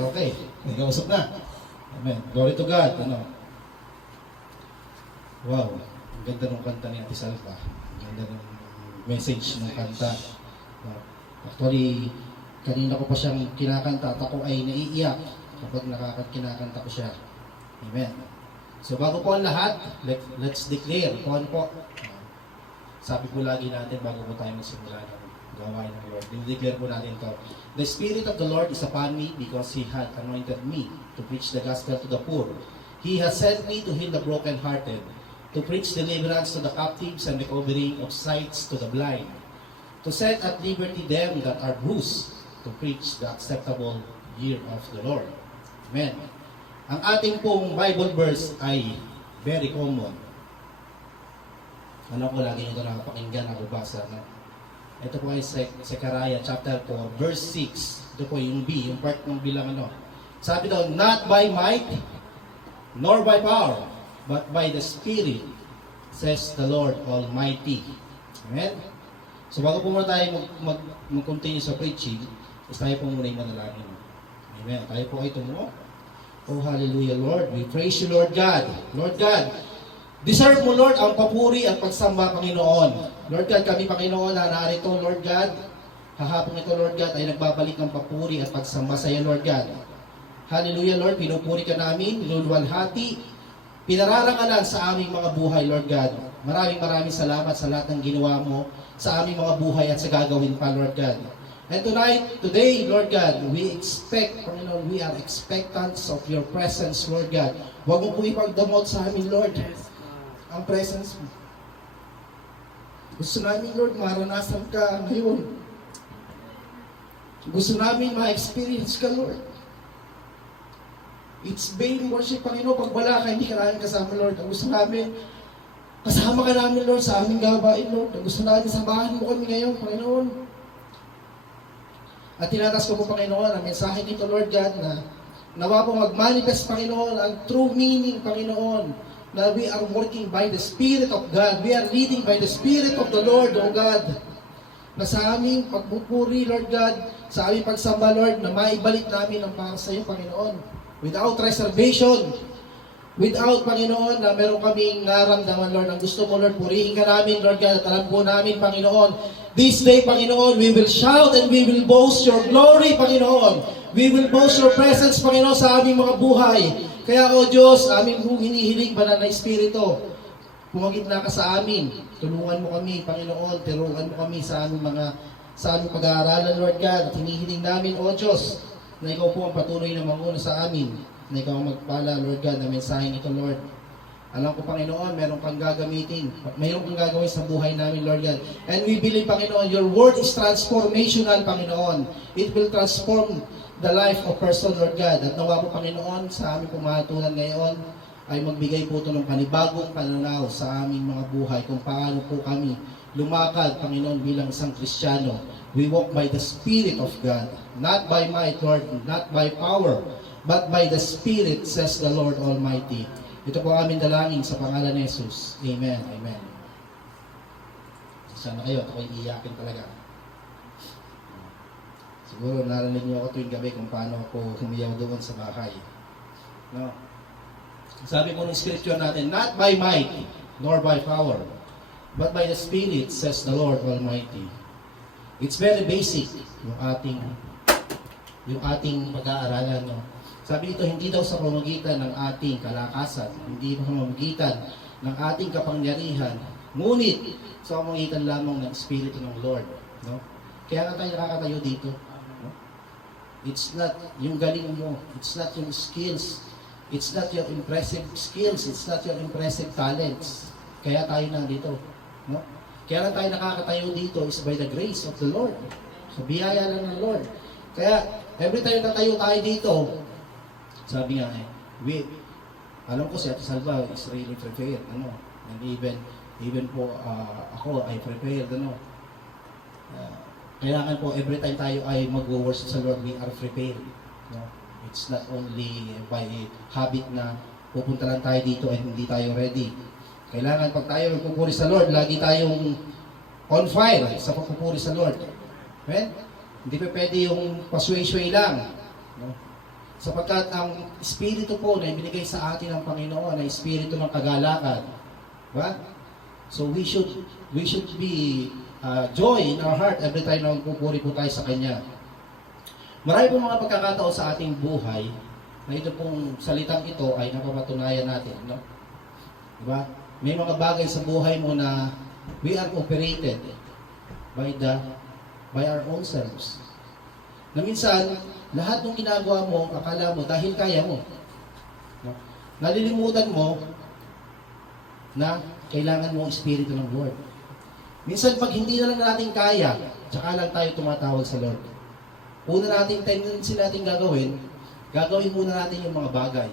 Okay. Nag-usap na. Amen. Glory to God. Ano? Wow. Ang ganda ng kanta ni Ate Salva. Ang ganda ng message ng kanta. Actually, kanina ko pa siyang kinakanta at ako ay naiiyak kapag kinakanta ko siya. Amen. So bago po ang lahat, let's declare. Kung ano po, sabi po lagi natin bago po tayo magsimula ng gawain ng Lord. Declare po natin ito. The Spirit of the Lord is upon me because He had anointed me to preach the gospel to the poor. He has sent me to heal the brokenhearted, to preach deliverance to the captives and recovering of sights to the blind, to set at liberty them that are bruised, to preach the acceptable year of the Lord. Amen. Ang ating pong Bible verse ay very common. Ano ko lagi nyo ito nakapakinggan, nakabasa. No? Ito po ay Zechariah chapter 4, verse 6. Ito po yung B, yung part ng bilang ano. Sabi daw, not by might, nor by power, but by the Spirit, says the Lord Almighty. Amen? So bago po muna tayo mag-continue sa preaching, tayo po muna yung manalangin. Amen. Tayo po ay tumuo. Oh, hallelujah, Lord. We praise you, Lord God. Lord God, deserve mo, Lord, ang papuri at pagsamba, Panginoon. Lord God, kami, Panginoon, na narito, Lord God. Hahapon ito, Lord God, ay nagbabalik ng papuri at pagsamba sa iyo, Lord God. Hallelujah, Lord. Pinupuri ka namin, niluluwalhati, pinararangalan sa aming mga buhay, Lord God. Maraming salamat sa lahat ng ginawa mo sa aming mga buhay at sa gagawin pa, Lord God. And today, Lord God, we expect, Panginoon, we are expectants of your presence, Lord God. Huwag mo po ipagdamot sa amin, Lord, ang presence mo. Gusto namin, Lord, maranasan ka ngayon. Gusto namin ma-experience ka, Lord. It's vain worship, Panginoon. Pag wala ka, hindi ka namin kasama, Lord. Ang gusto namin, kasama ka namin, Lord, sa aming gawain, Lord. Ang gusto namin, samahan mo kami ngayon, Panginoon. At tinatas ko po, Panginoon, ang mensahe dito, Lord God, na nawa po mag-manifest, Panginoon, ang true meaning, Panginoon, na we are working by the Spirit of God. We are leading by the Spirit of the Lord, O God. Na sa aming pagpupuri, Lord God, sa aming pagsamba, Lord, na maibalik namin ang para sa iyo, Panginoon. Without reservation, without, Panginoon, na meron kaming naramdaman, Lord, ang gusto mo, Lord, purihin ka namin, Lord God, at alam po namin, Panginoon, this day, Panginoon, we will shout and we will boast your glory, Panginoon. We will boast your presence, Panginoon, sa aming mga buhay. Kaya, O Diyos, aming hinihiling, banal na Espiritu, pumagit na ka sa amin. Tulungan mo kami, Panginoon, tiruan mo kami sa aming pag-aaralan, Lord God. At hinihiling namin, O Diyos, na ikaw po ang patuloy na manguna sa amin, na ikaw ang magpala, Lord God, na mensaheng ito, Lord. Alam ko, Panginoon, meron kang gagamitin. Meron kang gagawin sa buhay namin, Lord God. And we believe, Panginoon, your word is transformational, Panginoon. It will transform the life of person, Lord God. At nawa po, Panginoon, sa aming pumahatulan ngayon, ay magbigay po ito ng panibagong pananaw sa aming mga buhay kung paano po kami lumakad, Panginoon, bilang isang Kristiyano. We walk by the Spirit of God, not by might, Lord, not by power, but by the Spirit, says the Lord Almighty. Ito po aming dalangin sa pangalan ni Jesus. Amen. Amen. Sana kayo, ako'y iyakin talaga. Siguro narinig niyo ako tuwing gabi kung paano ako humiyaw doon sa bahay. No? Sabi po ng scripture natin, not by might, nor by power, but by the Spirit, says the Lord Almighty. It's very basic, yung ating pag-aaralan, no? Sabi dito, hindi daw sa pamamagitan ng ating kalakasan, hindi sa pamamagitan ng ating kapangyarihan, ngunit sa pamamagitan lamang ng Espiritu ng Lord. No? Kaya nga tayo nakakatayo dito. No? It's not yung galing mo, it's not yung skills, it's not your impressive skills, it's not your impressive talents. Kaya tayo nandito. No? Kaya nga tayo nakakatayo dito is by the grace of the Lord. So, biyaya lang ng Lord. Kaya, every time natayo tayo dito, sabi nga alam ko si Ate Salva is really prepared, ano, and even po ako ay prepared, ano. Kailangan po every time tayo ay mag-worship sa Lord, we are prepared, no. It's not only by habit na pupunta lang tayo dito and hindi tayo ready. Kailangan pag tayo magpupuri sa Lord, lagi tayong on fire sa pagpupuri sa Lord. Amen? Hindi pa pwede yung pasway-sway lang, no. Sapagkat ang Espiritu po na ibinigay sa atin ng Panginoon ay Espiritu ng kagalakan. Diba? So we should be joy in our heart every time na magpupuri po tayo sa Kanya. Marami pong mga pagkakataon sa ating buhay na ito pong salitang ito ay napapatunayan natin. No? Diba? May mga bagay sa buhay mo na we are operated by our own selves. Na minsan, lahat ng ginagawa mo, akala mo, dahil kaya mo. No? Nalilimutan mo na kailangan mo ang Espiritu ng Lord. Minsan, pag hindi na lang natin kaya, tsaka lang tayo tumatawag sa Lord. Una natin tendency natin gagawin muna natin yung mga bagay.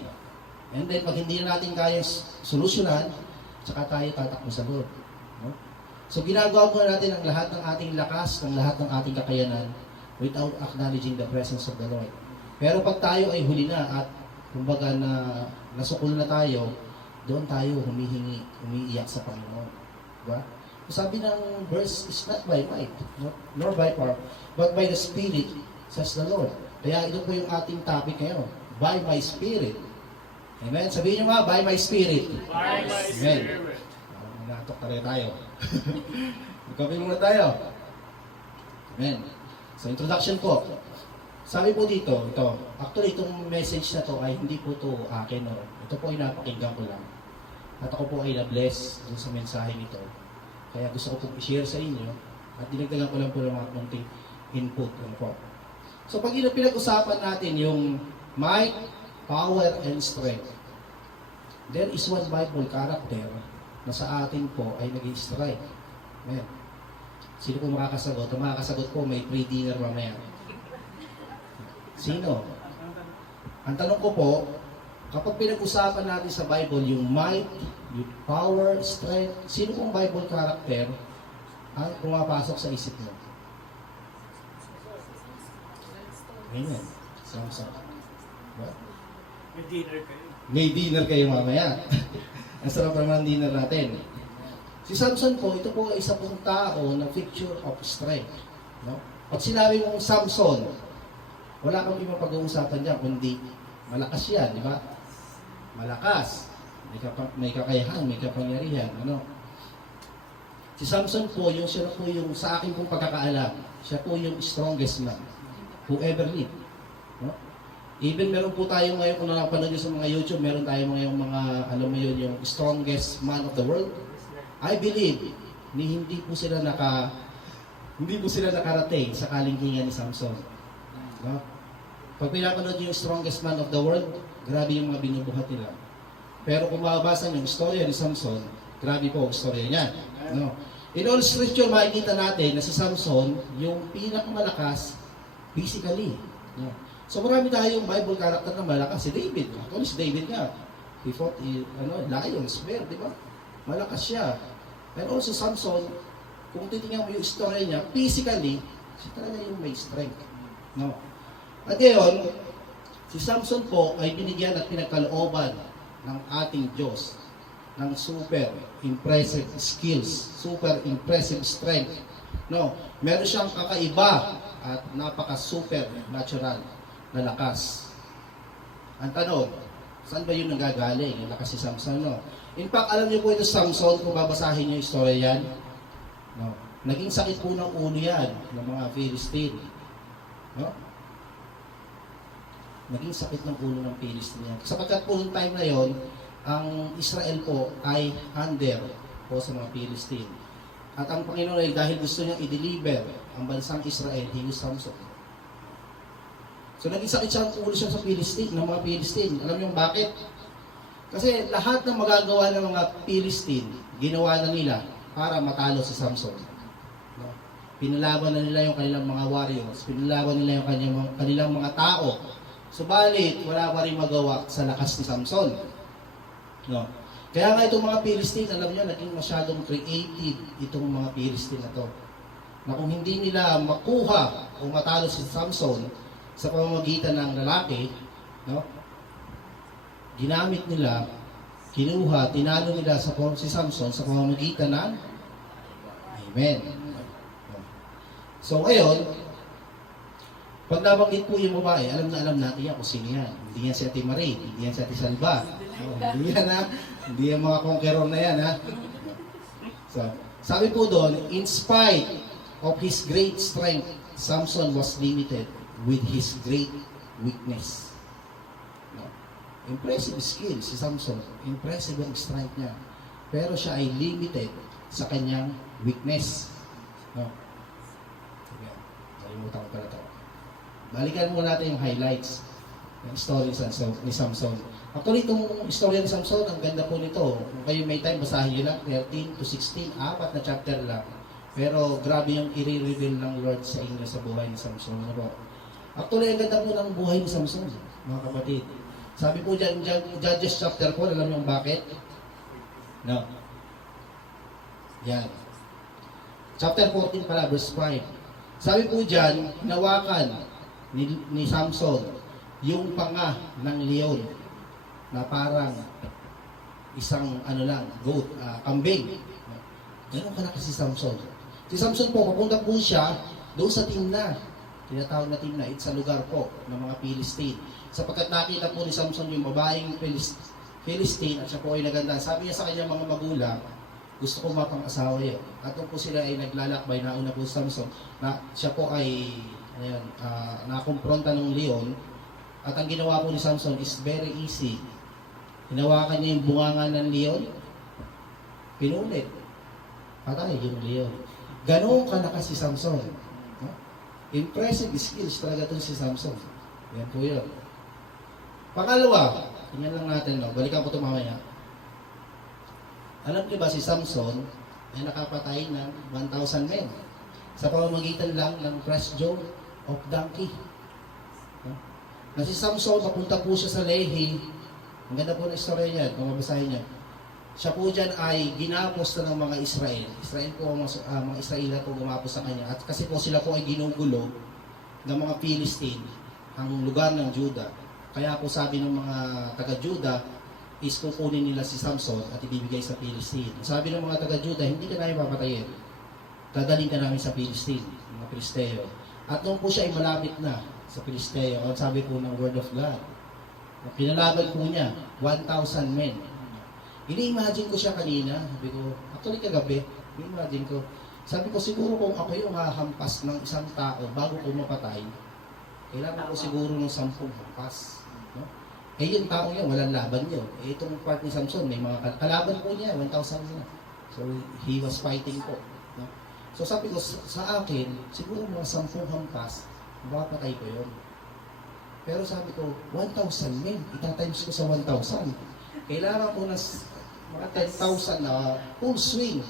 And then, pag hindi na natin kaya solusyonan, tsaka tayo tatakbo sa Lord. No? So, ginagawa muna natin ang lahat ng ating lakas, ang lahat ng ating kakayanan, without acknowledging the presence of the Lord. Pero pag tayo ay huli na at kumbaga na nasukol na tayo, doon tayo umiiyak sa Panginoon. Diba? Sabi ng verse, is not by might, nor by power, but by the Spirit, says the Lord. Kaya ito po yung ating topic ngayon, by my Spirit. Amen? Sabihin nyo nga, by my Spirit. By my Spirit. Natok tayo. Magkapi muna tayo. Amen. So, introduction po. Sabi po dito, actually itong message na to ay hindi po to akin. No? Ito po ay napakinggan ko lang. At ako po ay na-bless dun sa mensahe nito. Kaya gusto ko pong i-share sa inyo at dinagdagan ko lang po ng mga konting input. Ano po. So, pag pinag-usapan natin yung might, power, and strength, there is one Bible character na sa atin po ay nag-i-strike. Amen. Sino po makakasagot? Ang makakasagot po, may pre-dinner mamaya. Sino? Ang tanong ko po, kapag pinag-usapan natin sa Bible, yung might, yung power, strength, sino pong Bible character ang pumapasok sa isip mo? Amen. Samson. What? May dinner kayo. May dinner kayo mamaya. Ang sarap naman ang dinner natin. Si Samson po, ito po ay isa pong tao na picture of strength. No? Pag sinabi mong Samson, wala kang ibang pag-uusapan dyan, kundi malakas yan, di ba? Malakas. May kakayahan, may kapangyarihan. Ano? Si Samson po, siya po yung sa akin pong pagkakaalam, siya po yung strongest man who ever lived. No? Even meron po tayo ngayon, kung nakapanood nyo sa mga YouTube, meron tayo ngayong mga, alam mo yun, yung strongest man of the world. I believe, hindi po sila nakarating sa kalingkingan ni Samson. No? Pag pinapanood yung strongest man of the world, grabe yung mga binubuhat nila. Pero kung mababasa yung istorya ni Samson, grabe po ang istorya niya. No? In all scripture, makikita natin na si Samson, yung pinakamalakas physically. No? So marami tayong Bible character na malakas. Si David, actually si David nga, he fought lions, bear, di ba? Malakas siya. And also Samson, kung titingnan mo yung story niya, physically, siya talaga yung may strength. No? At ngayon, si Samson po ay binigyan at pinagkalooban ng ating Diyos ng super impressive skills, super impressive strength. No? Meron siyang kakaiba at napaka-super natural na lakas. Ang tanong, saan ba yun nanggagaling? Yung lakas si Samson, no? In fact, alam niyo po ito Samson, kung babasahin niyo yung story yan, no? Naging sakit po ng ulo yan ng mga Philistine. No? Naging sakit ng ulo ng Philistine yan. Sapagkat po yung time na yon, ang Israel po ay under po sa mga Philistine. At ang Panginoon ay dahil gusto niyang i-deliver ang bansang Israel, he used Samson. So naging sakit siya ang ulo siya sa Philistine, ng mga Philistine. Alam niyo bakit? Kasi lahat ng magagawa ng mga Philistine, ginawa na nila para matalo si Samson. No? Pinalaban na nila yung kanilang mga warriors, pinalaban nila yung kanilang mga tao. Subalit, wala pa rin magawa sa lakas ni Samson. No? Kaya nga itong mga Philistine, alam niyo, naging masyadong creative itong mga Philistine na to. Na kung hindi nila makuha o matalo si Samson sa pamamagitan ng lalaki, no? Ginamit nila, kinuha, tinalo nila si Samson sa pamamagitan ng Amen. So ngayon, Pag nabanggit po yung babae, alam na alam natin yan kung sino yan. Hindi yan si Ate Marie, hindi yan si Ate Salva. Hindi yan ha. Hindi yan mga conqueror na yan ha. So, sabi po doon, in spite of his great strength, Samson was limited with his great weakness. No? Impressive skill si Samson. Impressive ang strength niya. Pero siya ay limited sa kanyang weakness. No? Sige, nalimutan ko pala ito. Balikan muna natin yung highlights ng story ni Samson. Actually, itong story ni Samson, ang ganda po nito. Kung kayo may time, basahin nyo lang, 13 to 16, 4 na chapter lang. Pero grabe yung i-reveal ng Lord sa inyo sa buhay ni Samson. Ano po? Actually, ang ganda po ng buhay ni Samson, mga kapatid. Sabi po dyan, Judges chapter 4, alam niyo bakit? No. Yan. Chapter 14 pala, verse 5. Sabi po dyan, hinawakan ni Samson yung panga ng leon na parang isang goat, kambing. Ganun ka na kasi Samson. Si Samson po, papunta po siya doon sa Timna. Tinatawag na Timna, it's a lugar po ng mga Philistine. Sapagkat nakita po ni Samson yung babaeng Philistine at siya po ay naganda. Sabi niya sa kanyang mga magulang, gusto ko mapang-asawa yun. At po sila ay naglalakbay, nauna po si Samson, na siya po ay nakumpronta ng leon. At ang ginawa po ni Samson is very easy. Hinawakan niya yung bunganga ng leon, pinulit. Patay yung leon. Ganoon ka na kasi Samson. No? Impressive skills talaga ito si Samson. Yan po yun. Pangalawa, tingnan lang natin, no? Balikan ko ito mamaya. Alam niyo ba si Samson ay nakapatay ng 1,000 men sa pamamagitan lang ng fresh jaw of donkey. No? Na si Samson, papunta po siya sa Lehi. Ang ganda po ng istorya niya, kung mabasahin niya. Siya po dyan ay ginapos na ng mga Israel. Israel po, mga Israel po gumapos sa kanya. At kasi po sila po ay ginugulo ng mga Philistine, ang lugar ng Judah. Kaya po sabi ng mga taga-Judah, is kukunin nila si Samson at ibibigay sa Philistine. Sabi ng mga taga-Judah, hindi ka namin papatayin. Dadaling ka namin sa Philistine, mga Pilisteo. At noon po siya ay malapit na sa Pilisteo. At sabi po ng Word of God, pinalaban po niya, 1,000 men. Ini-imagine ko siya kanina, sabi ko, actually kagabi, ini-imagine ko, sabi ko siguro kung ako yung hahampas ng isang tao bago ko mapatay, kailangan ko siguro ng 10 hampas. No? Eh yung tao yun, walang laban yun. Eh itong part ni Samson, may mga kalaban po niya, 1,000 na. So he was fighting po. No? So sabi ko, sa akin, siguro mga 10 hampas, mapapatay ko yun. Pero sabi ko, 1,000 men, itatimes ko sa 1,000. Kailangan ko na mga 10,000 na full swing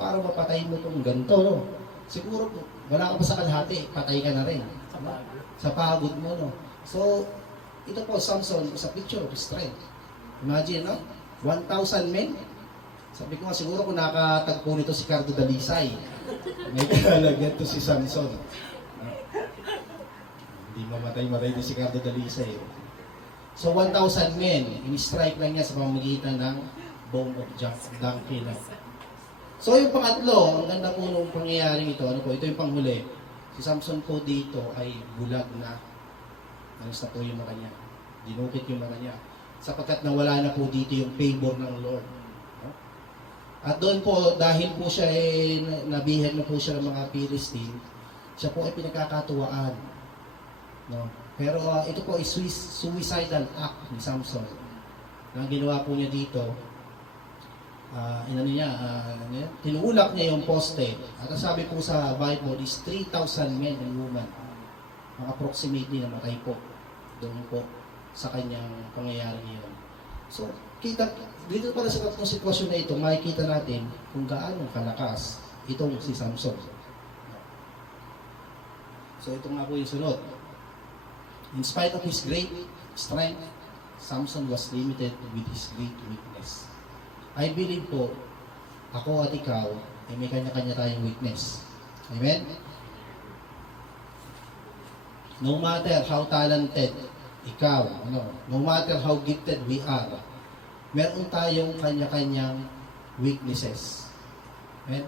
para mapatay mo itong ganito. No? Siguro, wala ka pa sa kalahati, patay ka na rin. No? Sa pagod mo. No? So, ito po, Samson is a picture of strength. Imagine, no? 1,000 men. Sabi ko nga, siguro kung nakatagpo nito si Cardo Dalisay, may kalagyan to si Samson. Hindi mamatay-matay din si Cardo Dalisay. So 1,000 men, in-strike lang niya sa pamamagitan ng bone of donkey na. So yung pangatlo, ang ganda po nung pangyayaring ito, ito yung panghuli. Si Samson po dito ay bulag na. Nalis na po yung mata niya. Dinukit yung mata niya. Sapagkat nawala na po dito yung favor ng Lord. No? At doon po, dahil po siya nabihan na po siya ng mga Philistine, siya po ay pinagkakatuwaan. No? Pero ito po ay suicidal act ni Samson. Ang ginawa po niya dito, tinulak niya yung poste. At ang sabi po sa Bible is 3,000 men and women. Mga approximately na matay po doon po sa kanyang pangyayari ngayon. So, dito pala sa tatlong sitwasyon na ito, makikita natin kung gaano kalakas itong si Samson. So, ito nga po yung sunod. In spite of his great strength, Samson was limited with his great weakness. I believe po, ako at ikaw, ay may kanya-kanya tayong weakness. Amen? No matter how talented ikaw, no matter how gifted we are, meron tayong kanya-kanyang weaknesses. Amen?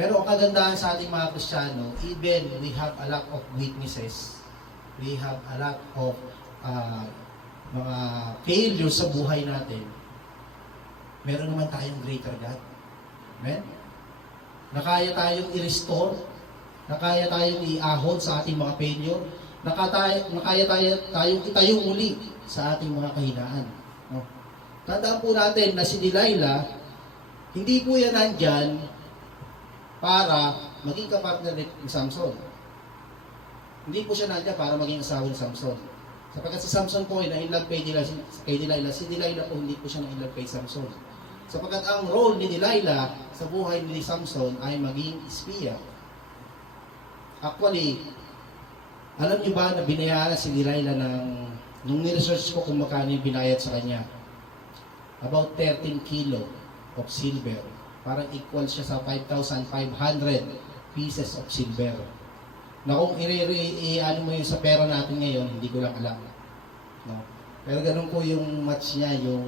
Pero ang kagandahan sa ating mga Kristiyano, even we have a lot of weaknesses, we have a lot of mga failures sa buhay natin, meron naman tayong greater God. Amen? Na kaya tayong i-restore, na kaya tayong i-ahon sa ating mga failure, na kaya tayong itayong muli sa ating mga kahinaan. No? Tandaan po natin na si Delilah, hindi po yan nandyan para maging kapartner ni Samson. Hindi po siya nandyan para maging asawa ni Samson. Sapagkat si Samson po ay na-inlove kay Delilah. Si Delilah po hindi po siya na-inlove kay Samson. Sapagkat ang role ni Delilah sa buhay ni Samson ay maging espiya. Actually, alam niyo ba na binayaran si Delilah nung ni-research ko kung magkano yung binayad sa kanya? About 13 kilo of silver. Parang equal siya sa 5,500 pieces of silver. Na kung ano mo yun sa pera natin ngayon, hindi ko lang alam. No? Pero ganun po yung match niya, yung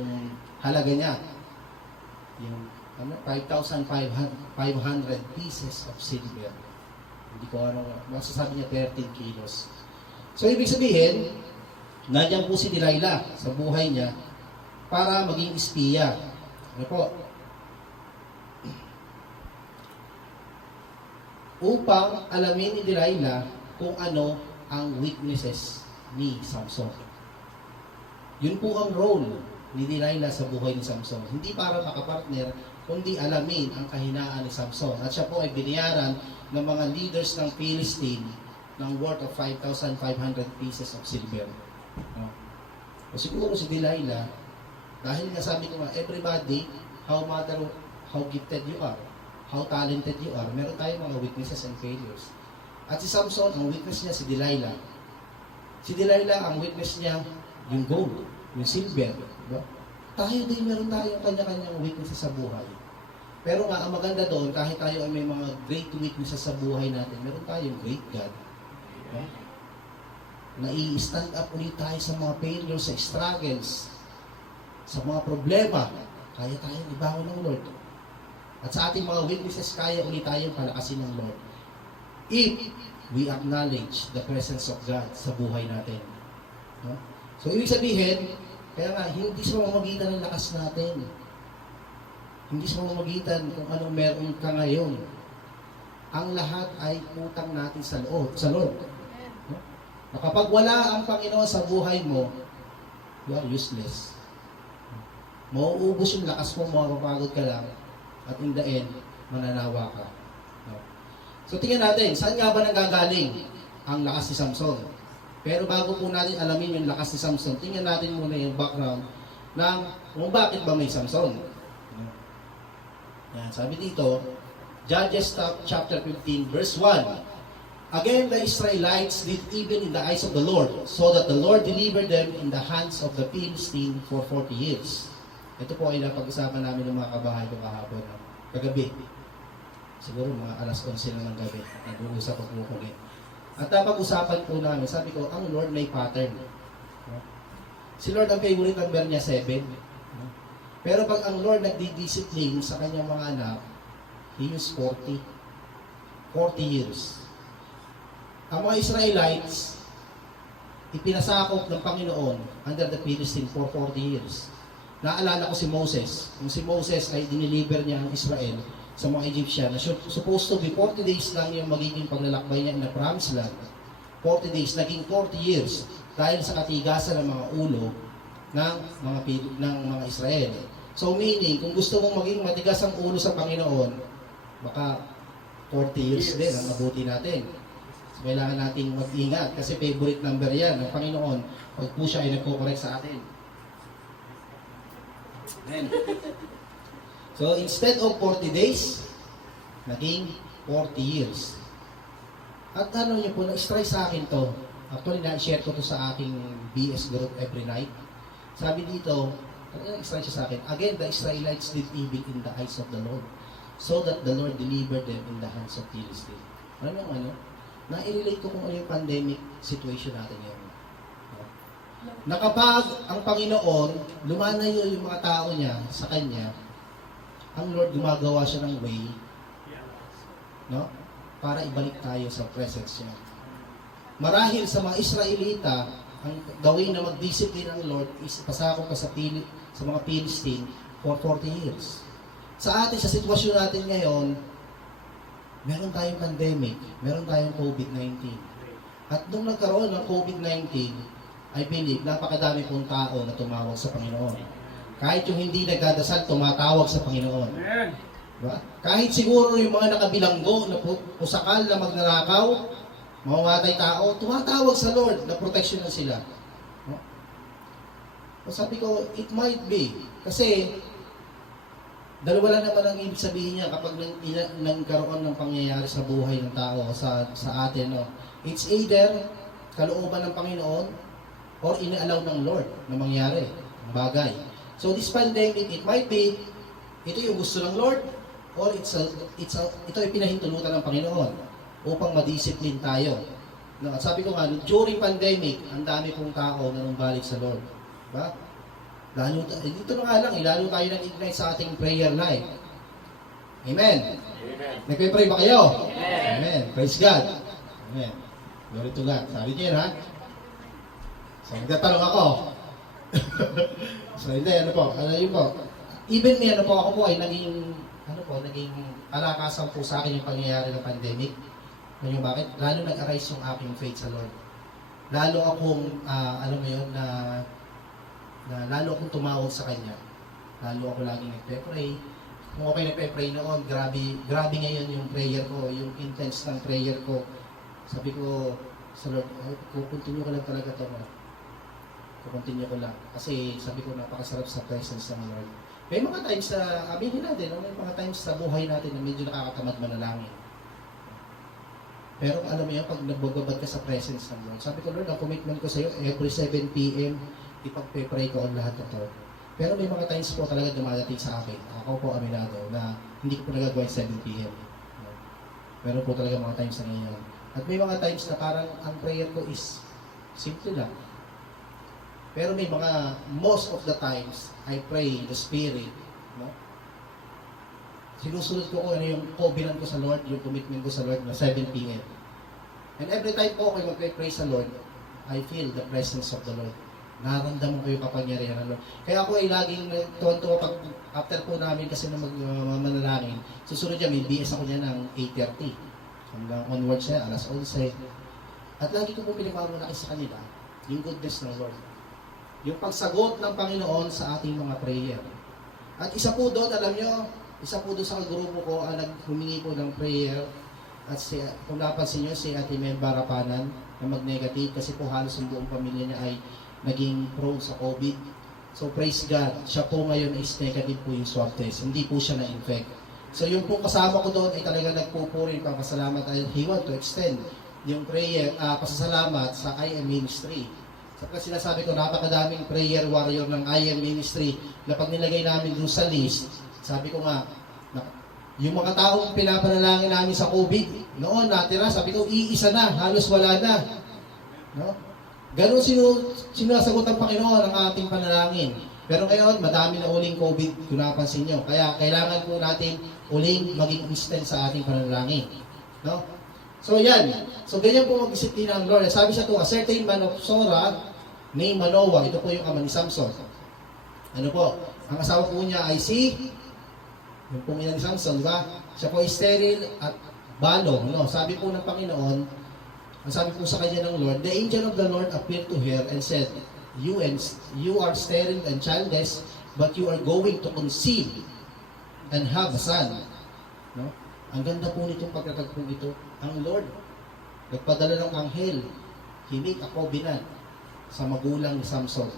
halaga niya. Yung 5,500 pieces of silver. Hindi ko masasabi niya 13 kilos. So, ibig sabihin, nandiyan po si Delilah sa buhay niya para maging espiya. Ano po? Upang alamin ni Delilah kung ano ang weaknesses ni Samson. Yun po ang role ni Delilah sa buhay ni Samson. Hindi para makapartner, kundi alamin ang kahinaan ni Samson. At siya po ay binayaran ng mga leaders ng Philistine ng worth of 5,500 pieces of silver. No? O siguro si Delilah, dahil nga sabi ko nga, everybody, how gifted you are, how talented you are, meron tayong mga weaknesses and failures. At si Samson, ang weakness niya si Delilah. Si Delilah, ang weakness niya, yung gold, yung silver. Diba? Tayo din, meron tayong kanya-kanyang weaknesses sa buhay. Pero nga, ang maganda doon, kahit tayo ay may mga great weaknesses sa buhay natin, meron tayong great God. Diba? Nai-stand up ulit tayo sa mga failures, sa struggles, sa mga problema. Kaya tayong ibangon ng Lord. At sa ating mga weaknesses, kaya ulit tayong palakasin ng Lord. If we acknowledge the presence of God sa buhay natin. No? So, ibig sabihin, kaya nga, hindi sa mamamagitan ng lakas natin. Hindi sa mamamagitan kung anong meron ka ngayon. Ang lahat ay utang natin sa Lord. No? Na kapag wala ang Panginoon sa buhay mo, you are useless. Mauubos yung lakas mo, mapapagod ka lang. At in the end, mananawa ka. No? So tingnan natin, saan nga ba nanggagaling ang lakas ni Samson? Pero bago po natin alamin yung lakas ni Samson, tingnan natin muna yung background ng kung bakit ba may Samson. No? Yan, sabi dito, Judges chapter 15 verse 1. Again, the Israelites did evil in the eyes of the Lord, so that the Lord delivered them in the hands of the Philistine for 40 years. Ito po ay napag-usapan namin ng mga kabahay ko kahapon, kagabi. Siguro mga alas 11 na ng gabi, nag-uusap ako ulit. At napag-usapan po namin, sabi ko, ang Lord may pattern. Si Lord ang favorite number niya, 7. Pero pag ang Lord nagdi-discipline sa kanyang mga anak, He used 40. 40 years. Ang mga Israelites, ipinasakop ng Panginoon under the Philistine for 40 years. Naalala ko si Moses. Kung si Moses ay diniliver niya ang Israel sa mga Egyptian, na supposed to be 40 days lang yung magiging paglalakbay niya in the promised land. 40 days, naging 40 years dahil sa katigasan ng mga ulo ng mga Israel. So meaning, kung gusto mong maging matigas ang ulo sa Panginoon, baka 40 years din ang abuti natin. So kailangan nating mag-ingat kasi favorite number yan ng Panginoon pag po siya ay nagko-correct sa atin. Then, so instead of 40 days, naging 40 years. At ano niyo po, na-strike sa akin to. Actually, na-share ko to sa aking BS group every night. Sabi dito, na-strike siya sa akin, again, the Israelites did evil in the eyes of the Lord, so that the Lord delivered them in the hands of Philistine. Ano? Na-relate ko kung ano yung pandemic situation natin ngayon. Na kapag ang Panginoon, lumanayo yung mga tao niya sa Kanya, ang Lord gumagawa siya ng way no? Para ibalik tayo sa presence niya. Marahil sa mga Israelita, ang gawin na mag-discipline ang Lord is pasako pa sa mga Philistine for 40 years. Sa atin, sa sitwasyon natin ngayon, meron tayong pandemic, meron tayong COVID-19. At nung nagkaroon ng COVID-19, I believe, napakadami pong tao na tumawag sa Panginoon. Kahit yung hindi nagdadasal, tumatawag sa Panginoon. Amen. Diba? Kahit siguro yung mga nakabilanggo na pusakal na magnanakaw, mamamatay tao, tumatawag sa Lord na proteksyonan sila. No? So sabi ko, it might be. Kasi, dalawa lang naman ang ibig sabihin niya kapag nagkaroon ng pangyayari sa buhay ng tao, sa atin. No? It's either kalooban ng Panginoon or inaalaw ng Lord na mangyari ang bagay. So this pandemic, it might be, ito yung gusto ng Lord, or ito ay pinahintulutan ng Panginoon upang madisiplin tayo. No, at sabi ko nga, during pandemic, ang dami pong tao na numbalik sa Lord. Diba? Dito na nga lang, lalo tayo nag-ignite sa ating prayer life. Amen. Amen. Nagpe-pray ba kayo? Amen. Amen. Praise God. Amen. Glory to God. Sabi niyo ha? So, nagtatanong ako. So, hindi, ano po? Ano yun po? Even me, ano po, ako po ay naging kalakasan po sa akin yung pangyayari ng pandemic. Ano yung bakit? Lalo nag-arise yung aking faith sa Lord. Lalo akong, alam mo yun, na lalo akong tumawag sa Kanya. Lalo ako laging nagpe-pray. Kung okay nagpe-pray noon, grabe ngayon yung prayer ko, yung intense ng prayer ko. Sabi ko sa Lord, kukontinue ko lang talaga ito. Kukontinue ko lang. Kasi sabi ko, napakasarap sa presence ng Lord. May mga times na, aminin natin, may mga times sa buhay natin na medyo nakakatamad manalangin. Pero alam mo yan, pag nagbagabad ka sa presence ng Lord, sabi ko, Lord, ang commitment ko sa iyo, every 7 p.m., ipagpe-pray ko ang lahat na to. Pero may mga times po talaga dumadating sa akin. Ako po aminado na hindi ko po nagagawa yung 7 p.m. Meron po talaga mga times na ngayon. At may mga times na parang ang prayer ko is simple lang. Pero may mga, most of the times, I pray in the Spirit. No? Sinusunod ko ano yung covenant ko sa Lord, yung commitment ko sa Lord na 7 p.m. And every time po ako mag-pray sa Lord, I feel the presence of the Lord. Nararamdaman ko yung kapangyarihan ng Lord. Kaya ako ay laging tuwan-tuwa pag after po namin kasi na manalangin, susunod niya, may BS ako niya ng 8:30. Hanggang onwards siya, alas 11. At lagi ko po pinagmamalaki sa kanila, yung goodness ng Lord. Yung pagsagot ng Panginoon sa ating mga prayer. At isa po doon, alam nyo, isa po doon sa grupo ko ang humingi po ng prayer. At kung napansin nyo, si Ate Mel Barapanan na mag-negative kasi po halos ang buong pamilya niya ay naging prone sa COVID. So praise God, siya po ngayon is negative po yung swab test. Hindi po siya na-infect. So yung po kasama ko doon ay talaga nagpupuri, papasalamat at he want to extend yung prayer, pasasalamat sa IM Ministry. Kasi sinasabi ko, napakadaming prayer warrior ng IM Ministry na pag nilagay namin doon sa list, sabi ko nga, yung mga taong pinapanalangin namin sa COVID, noon natira, sabi ko, iisa na, halos wala na. No? Ganun sinasagot ng Panginoon ang ating panalangin. Pero ngayon, madami na uling COVID, kung napansin nyo. Kaya kailangan po natin uling maging instant sa ating panalangin. No? So yan. So ganyan po mag-disiplina ng Lord. Sabi siya to, a certain man of Sora, named Manoah. Ito po yung ama ni Samson. Ano po? Ang asawa po niya ay si yung pong ina ni Samson, di ba? Siya po ay sterile at balo. No? Sabi po ng Panginoon, ang sabi po sa kanya ng Lord, the angel of the Lord appeared to her and said, you are sterile and childless, but you are going to conceive and have a son. No? Ang ganda po nitong pagkatagpong ito. Ang Lord, nagpadala ng anghel, himik a covenant sa magulang ni Samson.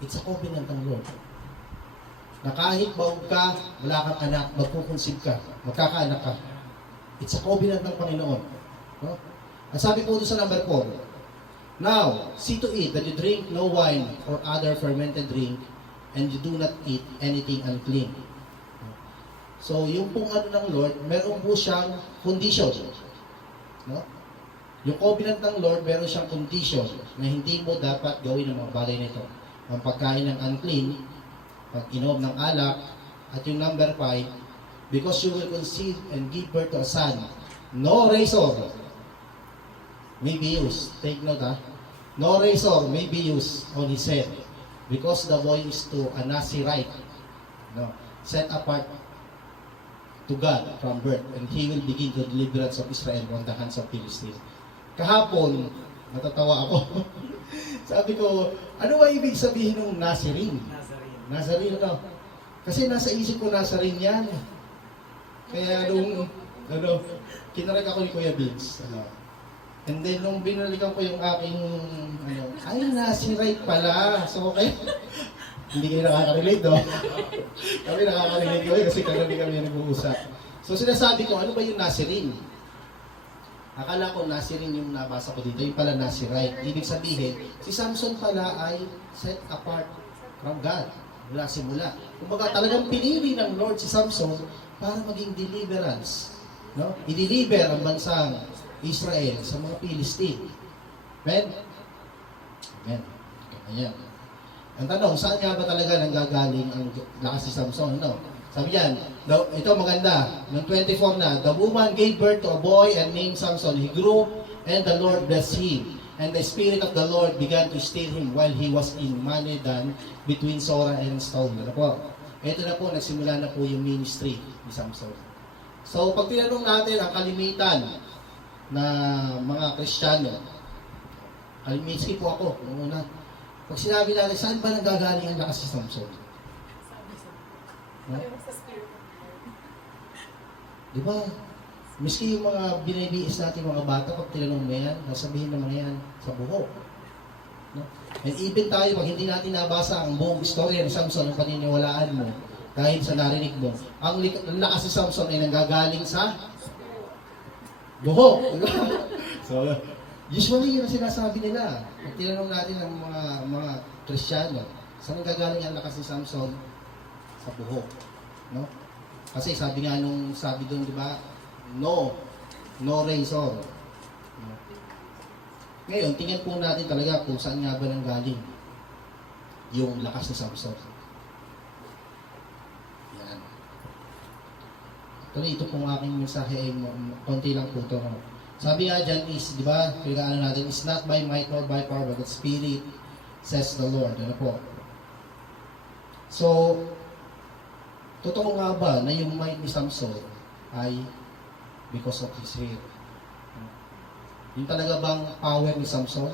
It's a covenant ng Lord. Na kahit baog ka, wala kang anak, magkukunsib ka, magkakaanak ka. It's a covenant ng Panginoon. No? At sabi po doon sa number 4, now, see to it that you drink no wine or other fermented drink, and you do not eat anything unclean. So, yung pong ano ng Lord, meron po siyang condition. No? Yung covenant ng Lord, meron siyang condition na hindi mo dapat gawin ang mga bagay nito. Ang pagkain ng unclean, pag-inom ng alak, at yung number 5, because you will conceive and give birth to a son. No razor may be used. Take note, ha? No razor may be used on his head, because the boy is to a Nazirite, no, set apart to God from birth, and he will begin the deliverance of Israel from the hands of Philistines. Kahapon, natatawa ako. Sabi ko, ano ba ibig sabihin ng Nazarene? Nazarene, ano? Kasi nasa isip ko Nazarene yan. Kaya nung, kinarag ako ni Kuya Vince. And then, nung binalikan ko yung aking, ay, Nazirite pala. So, okay. Hindi kayo nakaka-relate, no? Kami nakaka-relate kami kasi kami nag-uusap. So, sinasabi ko, ano ba yung Nazarene? Akala ko Nazarene yung nabasa ko dito, yung pala Nazirite. Ibig sabihin, si Samson pala ay set apart from God mula simula. Kumbaga talagang pinili ng Lord si Samson para maging deliverance. No? I-deliver ang bansang Israel sa mga Philistine. Amen? Amen. Ayan. Ang tanong, saan nga ba talaga nanggagaling ang lakas ni Samson? No? Sabi yan, ito maganda, ng 24 na, the woman gave birth to a boy and named Samson. He grew and the Lord blessed him. And the Spirit of the Lord began to stir him while he was in Manedan between Sora and Stone. Ano po? Ito na po, nagsimula na po yung ministry ni Samson. So, pag tinanong natin ang kalimitan na mga Kristiyano, kalimitan po ako, noong una. Pag sinabi natin, saan ba nanggagaling ang lakas si Samson? No? Di ba? Miski yung mga binibiis natin mga bata, pag tinanong mo yan, nasabihin naman yan sa buhok. No? And even tayo, pag hindi natin nabasa ang buong istorya ni Samson, ang paniniwalaan mo, dahil sa narinig mo, ang lakas ni Samson ay nanggagaling sa buhok. So, usually yun ang sinasabi nila. Pag tinanong natin ang mga Kristiyano, saan nanggagaling ang lakas ni Samson? Sa buhok. No? Kasi sabi nga nung sabi doon, di ba? No razor. No? Ngayon, tingnan po natin talaga kung saan nga ba nanggaling yung lakas ni Samson. Yan. Tuloy, ito pong aking mensahe ay konti lang po ito. No? Sabi nga dyan is, di ba, pinag-ano natin, is not by might nor by power, but Spirit, says the Lord. Ano po? So, totoo nga ba na yung might ni Samson ay because of his hair? Yung talaga bang power ni Samson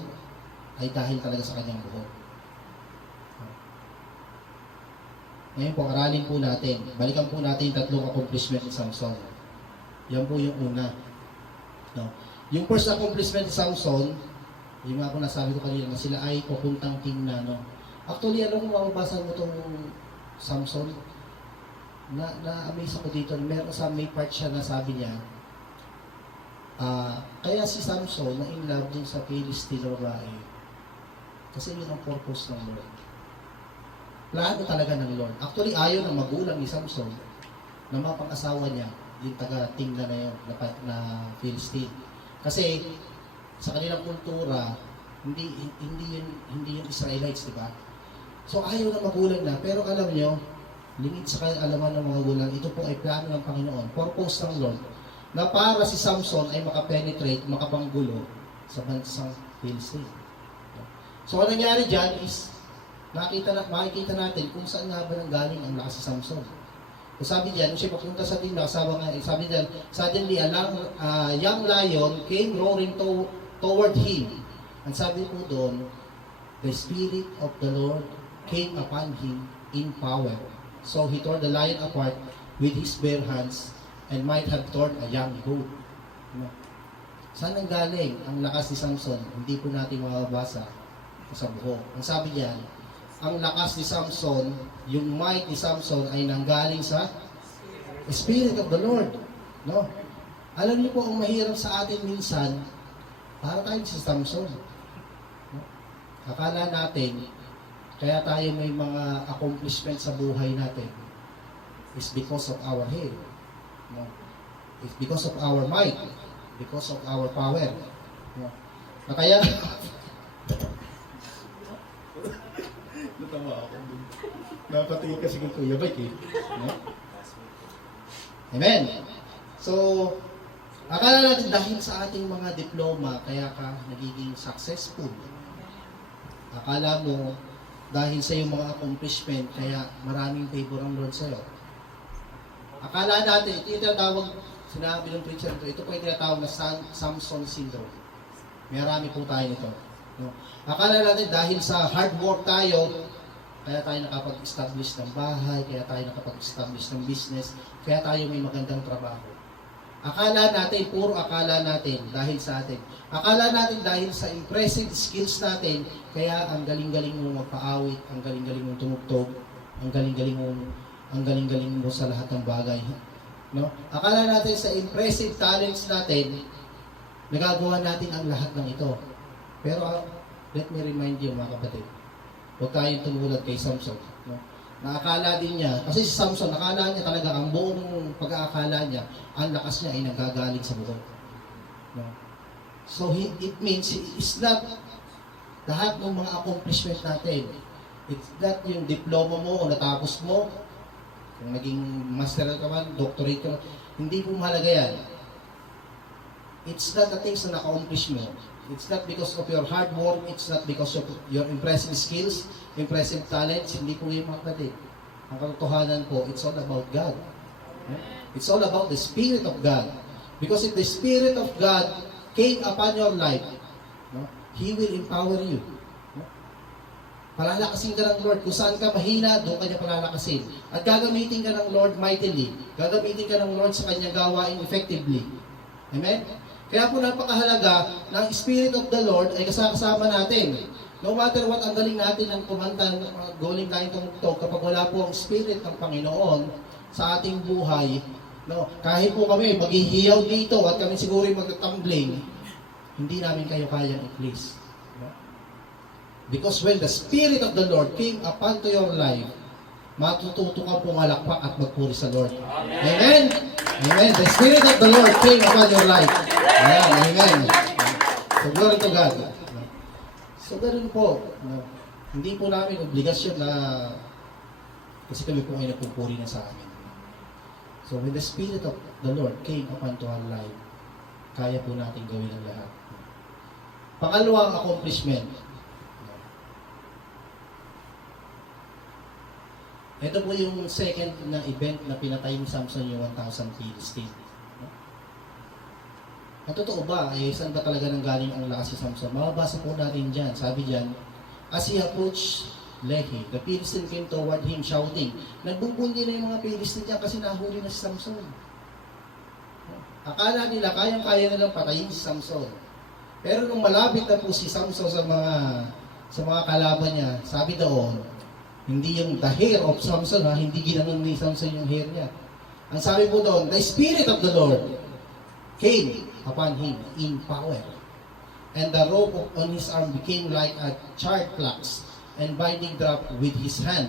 ay dahil talaga sa kanyang buhok? Ngayon po, aralin po natin. Balikan po natin yung tatlong accomplishment ni Samson. Yan po yung una. No? Yung first accomplishment ni Samson, yung nga po nasabi ko kanina, na sila ay pupuntang king na, no? Actually, kung mababasa mo itong Samson, na-amaze ako dito. Meron sa may part siya na sabi niya, kaya si Samson na in love din sa Philistine babae. Kasi yun ang purpose ng Lord. Plano talaga ng Lord. Actually, ayaw ng magulang ni Samson na mapang-asawa niya yung taga-tingla na yun, na Philistine. Kasi sa kanilang kultura, hindi yun Israelites, di ba? So ayaw ng magulang na, pero alam nyo, lingid sa kaalaman ng mga gulang, ito po ay plano ng Panginoon, purpose ng Lord, na para si Samson ay makapenetrate, makapanggulo sa bansang Philistine. So ang nangyari dyan is, makikita natin kung saan nga ba nanggaling ang lakas si Samson. So sabi dyan, siya papunta sa Timna, sabi dyan, suddenly a young lion came roaring toward him. And sabi po doon, the Spirit of the Lord came upon him in power. So he tore the lion apart with his bare hands and might have torn a young goat. Saan nanggaling ang lakas ni Samson? Hindi po natin mababasa sa buhok. Ang sabi diyan, ang lakas ni Samson, yung might ni Samson ay nanggaling sa Spirit of the Lord. No? Alam niyo po, ang mahirap sa atin minsan, para tayo si Samson. No? Akala natin, kaya tayo may mga accomplishment sa buhay natin is because of our hair. No? It's because of our might, because of our power. No? Na kaya, natawa ako. Napatingin kasi kung Kuya Mike eh. No? Amen. So, akala natin dahil sa ating mga diploma, kaya ka nagiging successful. Akala mo, dahil sa iyong mga accomplishment, kaya maraming favor ang Lord sa'yo. Akala natin, ito yung tinatawag, sinabi ng preacher ito po yung tinatawag na Samson syndrome. Marami po tayo nito. No? Akala natin dahil sa hard work tayo, kaya tayo nakapag-establish ng bahay, kaya tayo nakapag-establish ng business, kaya tayo may magandang trabaho. Akala natin, puro akala natin, dahil sa atin. Akala natin dahil sa impressive skills natin, kaya ang galing-galing mo magpaawit, ang galing-galing mo tumugtog, ang galing-galing mo sa lahat ng bagay. No? Akala natin sa impressive talents natin, nagagawa natin ang lahat ng ito. Pero let me remind you mga kapatid, huwag tayong tumulad kay Samson. No? Nakakala din niya, kasi si Samson, nakala niya talaga ang buong pag-aakala niya, ang lakas niya ay nanggagaling sa bukod. No? So it means it's not lahat ng mga accomplishment natin. It's not yung diploma mo o natapos mo, kung naging master ka man, doctorate ka man, hindi po mahalaga yan. It's not the things na naka-accomplish mo. It's not because of your hard work, it's not because of your impressive skills, impressive talents, hindi po yung mga kapatid. Ang katotohanan po, it's all about God. It's all about the Spirit of God. Because if the Spirit of God came upon your life, He will empower you. Palalakasin ka ng Lord. Kung saan ka mahina, doon ka niya palalakasin. At gagamitin ka ng Lord mightily. Gagamitin ka ng Lord sa kanyang gawain effectively. Amen? Kaya po napakahalaga na ang Spirit of the Lord ay kasama natin. No matter what, ang galing natin ng kumanta, galing tayong tumugtog, kapag wala po ang Spirit ng Panginoon sa ating buhay, no, kahit po kami maghihiyaw dito at kami siguro magtatumbling, hindi namin kayo kayang i-please. No? Because when the Spirit of the Lord came upon to your life, matututo kang pumalakpak at magpuri sa Lord. Amen? Amen. The Spirit of the Lord came upon your life. Ayan, amen. So, glory to God. So, ganun po. No? Hindi po namin obligasyon na kasi kami po ay nagpupuri na sa amin. So, when the Spirit of the Lord came upon to our life, kaya po natin gawin ang lahat. Pangalawang accomplishment. Ito po yung second na event na pinatay ni Samson yung 1,000 Philistine. Ang totoo ba, saan ba talaga nanggaling ang lakas si Samson? Mababasa po natin dyan. Sabi dyan, as he approached Lehi, the Philistine came toward him shouting. Nagbubundi na yung mga Philistine dyan kasi nahuli na si Samson. Akala nila, kayang-kaya nilang patayin si Samson. Pero nung malapit na po si Samson sa mga kalaban niya, sabi doon, hindi yung the hair of Samson, hindi ginanon ni Samson yung hair niya. Ang sabi po doon, the Spirit of the Lord came upon him in power. And the rope on his arm became like a charred flax, and binding dropped with his hand.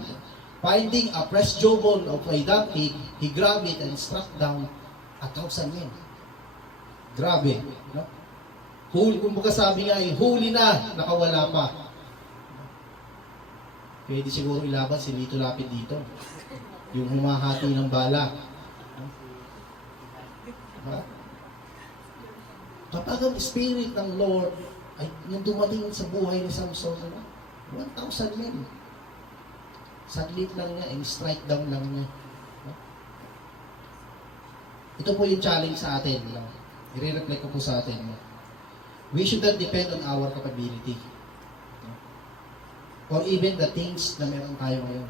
Finding a pressed jawbone of a donkey, he grabbed it and struck down 1,000 men. Grabe. No? Huli, kumbaga sabi nga, huli na, nakawala pa. Pwede siguro ilaban si Lito Lapid dito. Yung humahati ng bala. Diba? Kapag ang Spirit ng Lord ay nung dumating sa buhay ni Samson, 1,000 men. Saglit lang niya, and strike down lang niya. Ito po yung challenge sa atin. I-reflect ko po sa atin. We should not depend on our capability. Or even the things na meron tayo ngayon.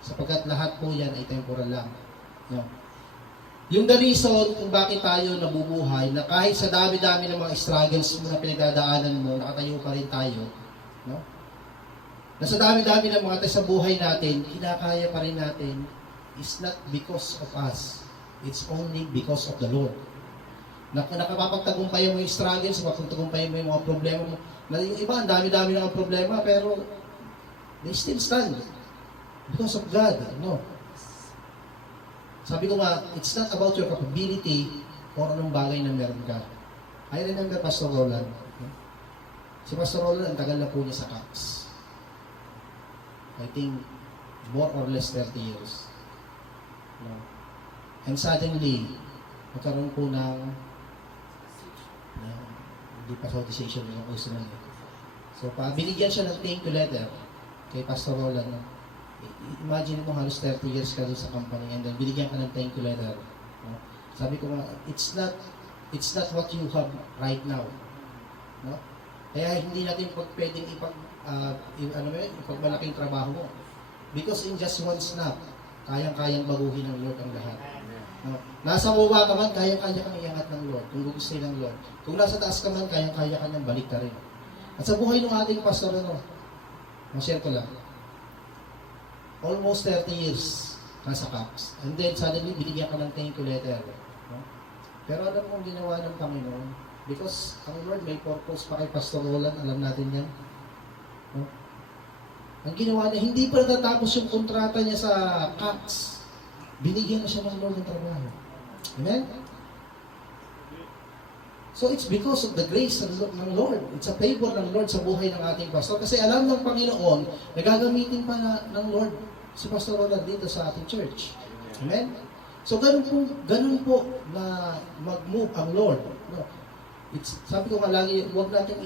Sapagkat lahat po yan ay temporal lang. No? Yung the reason kung bakit tayo nabubuhay, na kahit sa dami-dami ng mga struggles mo na pinagdadaanan mo, nakatayo pa rin tayo. No? Na sa dami-dami ng mga sa buhay natin, kinakaya pa rin natin, is not because of us. It's only because of the Lord. Nakapapagtagumpayan mo yung struggles, mapagtagumpayan mo yung mga problema mo. Na yung iba, ang dami-dami ng problema, pero they still stand. Because of God. No? Sabi ko nga, it's not about your capability or anong bagay na meron ka. I remember Pastor Roland. Si Pastor Roland, ang tagal na po niya sa CAPS. I think, more or less 30 years. No? And suddenly, magkaroon po ng hindi pa satisfaction yung uso na yun. So, binigyan siya ng thank you letter kay Pastor Roland. No? Imagine mo halos 30 years ka doon sa company and then binigyan ka ng thank you letter. No? Sabi ko nga, it's not what you have right now. No? Kaya hindi natin pwedeng ipagmalaking trabaho mo. Because in just one snap, kayang-kayang baguhin ng Lord ang lahat. No? Nasa baba ka man, kaya-kaya kang iangat ng Lord, kung gugustuhin ng Lord. Kung nasa taas ka man, kaya-kaya ka nang balik ka rin. At sa buhay ng ating pastor, ma-share ko lang. Almost 30 years nasa CAPS. And then suddenly, binigyan ka ng thank you letter. No? Pero alam mo ang ginawa ng Panginoon? Because ang Lord may purpose pa kay Pastor Roland, alam natin yan. No? Ang ginawa niya, hindi pa natatapos yung kontrata niya sa CAPS. Binigyan na siya ng Lord ng trabaho. Amen? So it's because of the grace ng Lord. It's a favor ng Lord sa buhay ng ating pastor. Kasi alam ng Panginoon na gagamitin pa ng Lord si Pastor Roland dito sa ating church. Amen? So ganun po na mag-move ang Lord. No? Sabi ko nga lagi, huwag natin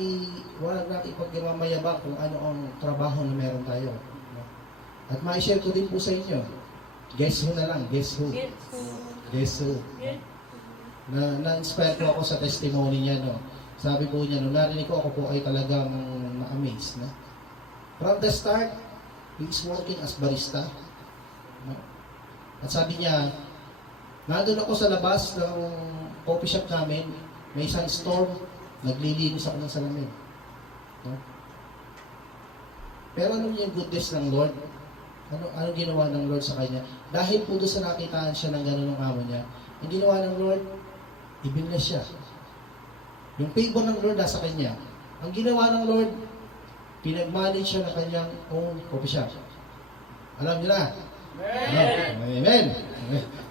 ipagmamayabang kung ano ang trabaho na meron tayo. No? At ma-share ko din po sa inyo. Guess who na lang? Guess who? Guess who? Na-inspire ko ako sa testimony niya, no. Sabi po niya, nung narinig ko, ako po ay talagang na-amaze, no. From the start, he is working as barista. No? At sabi niya, nandun ako sa labas ng coffee shop namin, may isang storm, naglilinis ako ng salamin. No? Pero ano yung goodness ng Lord? Ano ginawa ng Lord sa kanya? Dahil po doon sa nakitaan siya ng gano'n ng amo niya, yung ginawa ng Lord, ibinless siya. Yung favor ng Lord nasa kanya. Ang ginawa ng Lord, pinag-manage siya ng kanyang own coffee shop. Alam niyo na? Amen!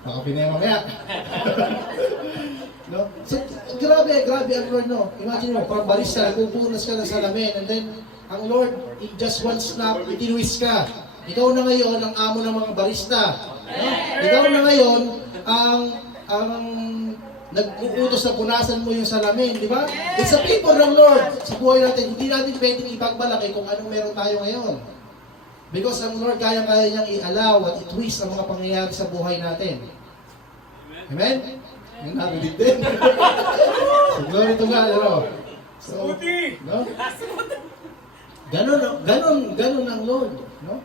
Baka pinaya mamaya. No? So, grabe ang Lord, no? Imagine mo, parang barista, pupunas ka ng salamin, and then, ang Lord, in just one snap, itinuwis ka. Ikaw na ngayon ang amo ng mga barista. No? Ikaw na ngayon ang nag-uutos na punasan mo yung salamin, di ba? It's a favor ng Lord sa buhay natin. Hindi natin pwedeng ipagmalaki kung anong meron tayo ngayon. Because ang Lord kaya-kaya niyang i-allow at i-twist ang mga pangyayari sa buhay natin. Amen? Yung narinig din. So, glory to God, ano? So, no? Ganon ang Lord, no?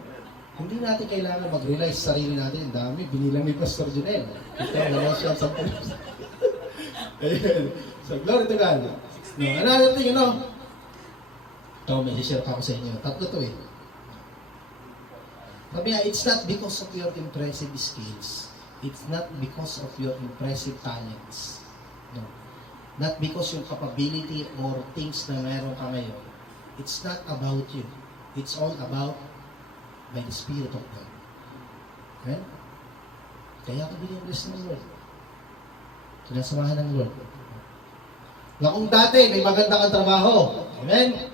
Hindi natin kailangan mag-rely sa sarili natin. Ang dami, binilang ni Pastor Junel. Ito, wala siya sa pulis. Ayun. So, glory to God. No, another thing, ito, may share pa ako sa inyo. Tatlo to eh. Sabi nga, it's not because of your impressive skills. It's not because of your impressive talents. No. Not because yung capability or things na meron ka ngayon. It's not about you. It's all about by the Spirit of God. Okay? Kaya ka binibigyan ng Lord. Sinasamahan ng Lord. Na kung dati may maganda kang trabaho, amen?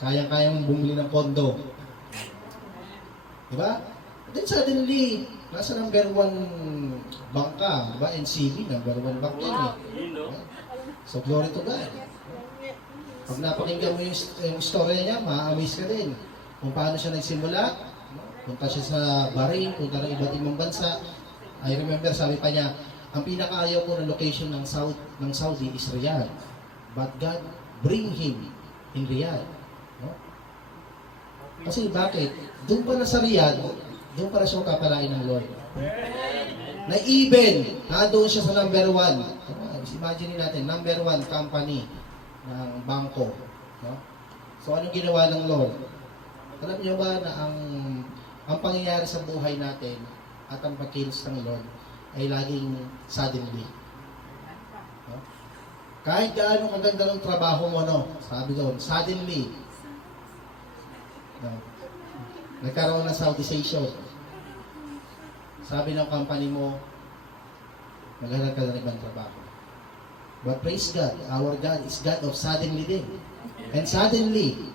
Kayang-kayang bumili ng kondo. Diba? Then suddenly, nasa number 1 bank ka, diba? NCB, number 1 bank yan eh. So, glory to God. Pag napakinggan mo yung story niya, ma-amaze ka din. Kung paano siya nagsimula, punta siya sa Bahrain, punta ng iba't ibang bansa. I remember, sabi pa niya, ang pinakaayaw ko na location ng Saudi is Riyadh. But God bring him in Riyadh. No? Kasi bakit? Doon pa na sa Riyadh, doon pa na siya kapalain ng Lord. Na even, doon siya sa number 1. Imagine natin, number 1 company ng bangko. No? So, anong ginawa ng Lord? Alam niyo ba na ang pangyayari sa buhay natin at ang pagkilos ng Lord ay laging suddenly. No? Kahit gaano kaganda ng trabaho mo, no? Sabi doon, suddenly. No? Nagkaroon ng Saudization. Sabi ng company mo, maghanap ka ng ibang trabaho. But praise God, our God is God of suddenly din. And suddenly,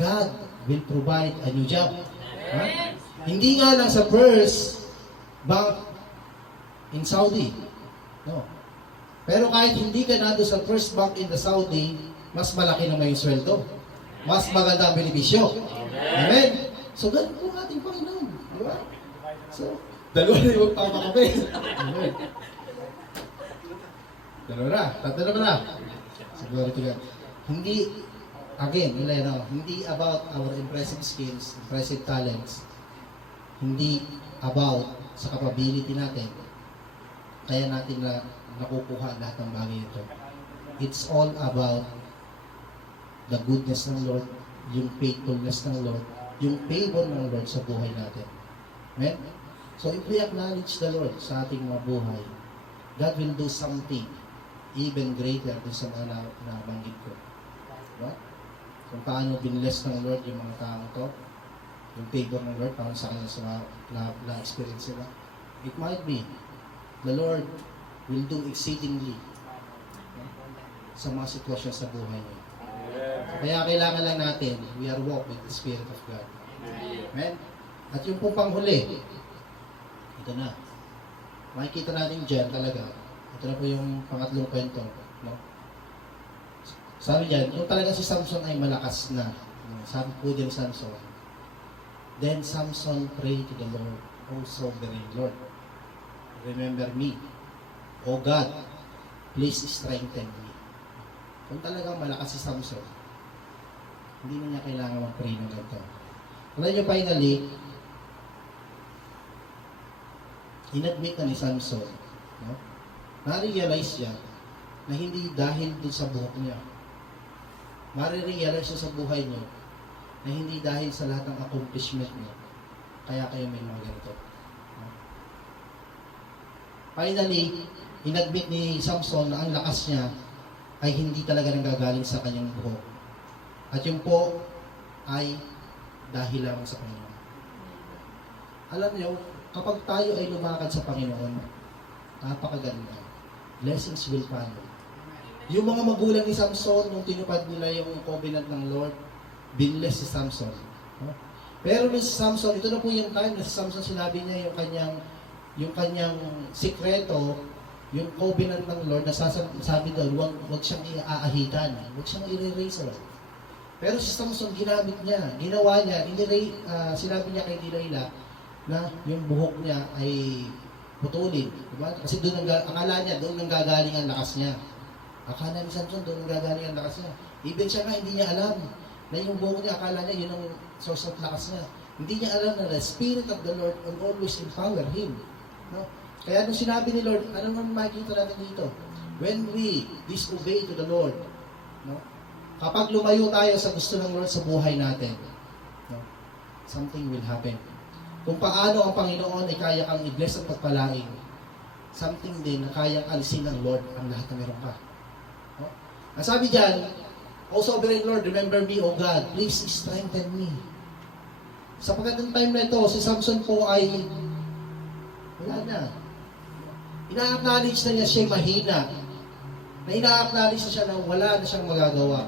God will provide a new job. Huh? Hindi nga lang sa first bank in Saudi. No. Pero kahit hindi ka nando sa first bank in the Saudi, mas malaki naman yung sweldo. Mas maganda ang benepisyo. Amen. So, ganun po ang ating Panginoon. Di ba? So, dalawa na yung magpapakape. Amen. Dalawa na. Tatlo na. Siguro ito yan. Hindi, again, hindi about our impressive skills, impressive talents. Hindi about sa capability natin. Kaya natin nakukuha lahat ng bagay ito. It's all about the goodness ng Lord, yung faithfulness ng Lord, yung favor ng Lord sa buhay natin. Amen? So if we acknowledge the Lord sa ating mga buhay, God will do something even greater dun sa mga nabanggit ko. Diba? Kung paano binless ng Lord yung mga tao to, yung favor ng Lord, paano sa kanila sa na-experience sila. It might be, the Lord will do exceedingly sa mga sitwasyon sa buhay niyo. Kaya kailangan lang natin, we are walk with the Spirit of God. Amen? At yung pong panghuli, ito na. Makikita natin dyan talaga. Ito na po yung pangatlong kwento. No? Sabi dyan, yung talaga si Samson ay malakas na. Sabi po dyan Samson. Then Samson prayed to the Lord, O sovereign Lord, remember me. O God, please strengthen me. Kung talagang malakas si Samson, hindi na niya kailangan mag-pray ng ganito. Alam niyo, finally, inadmit na ni Samson, no? Na-realize niya na hindi dahil dun sa buhok niya. Marirealize siya sa buhay niyo na hindi dahil sa lahat ng accomplishment niya, kaya kayo may mga ganito. No? Finally, inadmit ni Samson na ang lakas niya ay hindi talaga nanggagaling sa kanyang buhok. At yung po ay dahil lamang sa Panginoon. Alam niyo, kapag tayo ay lumakad sa Panginoon, napakaganda. Blessings will follow. Yung mga magulang ni Samson, nung tinupad nila yung covenant ng Lord, binless si Samson. No? Pero ni Samson, ito na po yung time na si Samson sinabi niya yung kanyang sikreto, yung covenant ng Lord, sabi doon, huwag siyang iaahitan, huwag siyang i-erase. Pero si Samson, ginamit niya, ginawa niya, sinabi niya kay Delilah na yung buhok niya ay putulin. Diba? Kasi akala niya, doon nanggagaling ang lakas niya. Akala ni Samson, doon nanggagaling ang lakas niya. Even siya nga, hindi niya alam na yung buhok niya, akala niya, yun ang source of lakas niya. Hindi niya alam na the Spirit of the Lord will always empower him. No? Kaya nung sinabi ni Lord, ano naman makikita natin dito? When we disobey to the Lord, no? Kapag lumayo tayo sa gusto ng Lord sa buhay natin, no? Something will happen. Kung paano ang Panginoon ay kaya kang i-bless at pagpalain, something din na kayang alisin ng Lord ang lahat na meron ka. No? Ang sabi dyan, O sovereign Lord, remember me, O God, please strengthen me. Sa pagkatang time na ito, si Samson po ay wala na. Ina-acknowledge na niya siya mahina. Na ina-acknowledge na siya na wala na siyang magagawa.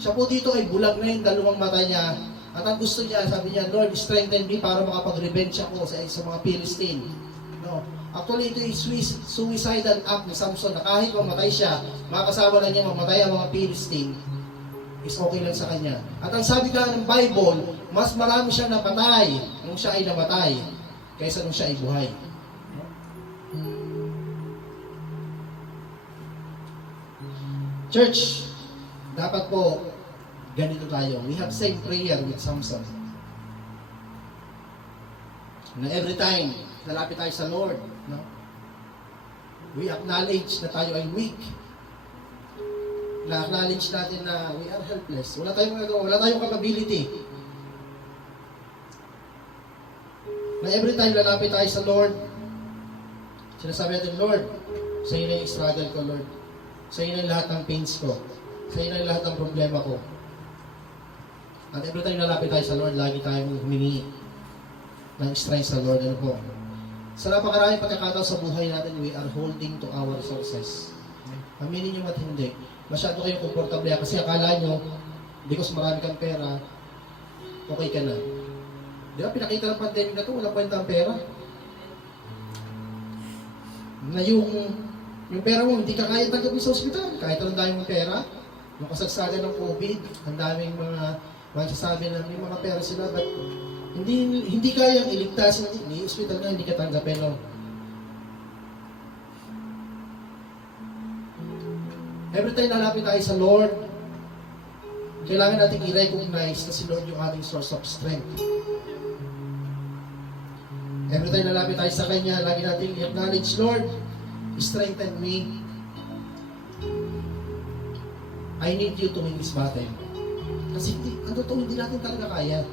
Siya po dito ay bulag na yung dalawang mata niya. At ang gusto niya, sabi niya, Lord, strengthen me para makapag-revenge ako sa mga Philistine. No. Actually, ito yung suicidal act ni Samson na kahit mamatay siya, makakasama na niya mamatay ang mga Philistine, is okay lang sa kanya. At ang sabi ka ng Bible, mas marami siyang napatay nung siya ay namatay kaysa nung siya ay buhay. Church, dapat po ganito tayo. We have same prayer with Samson. Na every time lalapit tayo sa Lord, no? We acknowledge na tayo ay weak. Na-acknowledge natin na we are helpless. Wala tayong magagawa, wala tayong capability. Na every time lalapit tayo sa Lord, sinasabi natin, Lord, sa iyo na yung struggle ko, Lord. Sa iyo na yung lahat ng pains ko. Sa iyo na yung lahat ng problema ko. At every time lalapit tayo sa Lord, lagi tayong humingi ng strength sa Lord. Ano po? Sa napakaraming pagkakataon sa buhay natin, we are holding to our resources. Aminin nyo at hindi. Masyado kayong komportable kasi akala nyo, because marami kang pera, okay ka na. Di ba, pinakita ng pandemic na ito, walang kwenta ang pera. Na yung pera mo, hindi ka kaya tanggapin sa ospital. Kahit anong dami mong pera, yung kasagsagan ng COVID, ang daming mga magsasabi na may mga pera sila, but hindi kayang iligtas, hindi ospital na hindi ka tanggapin. No? Every time nalapit tayo sa Lord, kailangan natin i-recognize na si Lord yung ating source of strength. Every time nalapit tayo sa Kanya, lagi natin i-acknowledge, Lord, strengthen me. I need you to win this battle. Kasi hindi natin talaga kaya.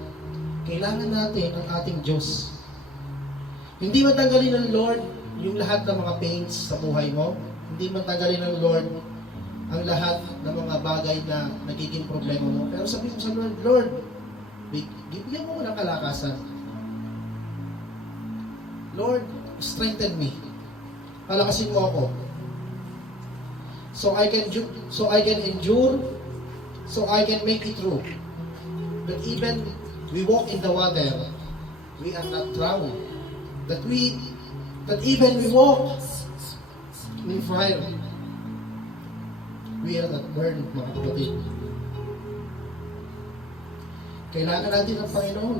Kailangan natin ang ating Diyos. Hindi matanggalin ng Lord yung lahat ng mga pains sa buhay mo. Hindi matanggalin ng Lord ang lahat ng mga bagay na nagiging problema mo. Pero sabihin mo sa Lord, Lord, bigyan mo ko ng kalakasan. Lord, strengthen me. Palakasin mo ako. So I can endure, so I can make it through. That even we walk in the water, we are not drowned. That even we walk in fire, we are not burned, mga kapatid. Kailangan natin ng Panginoon.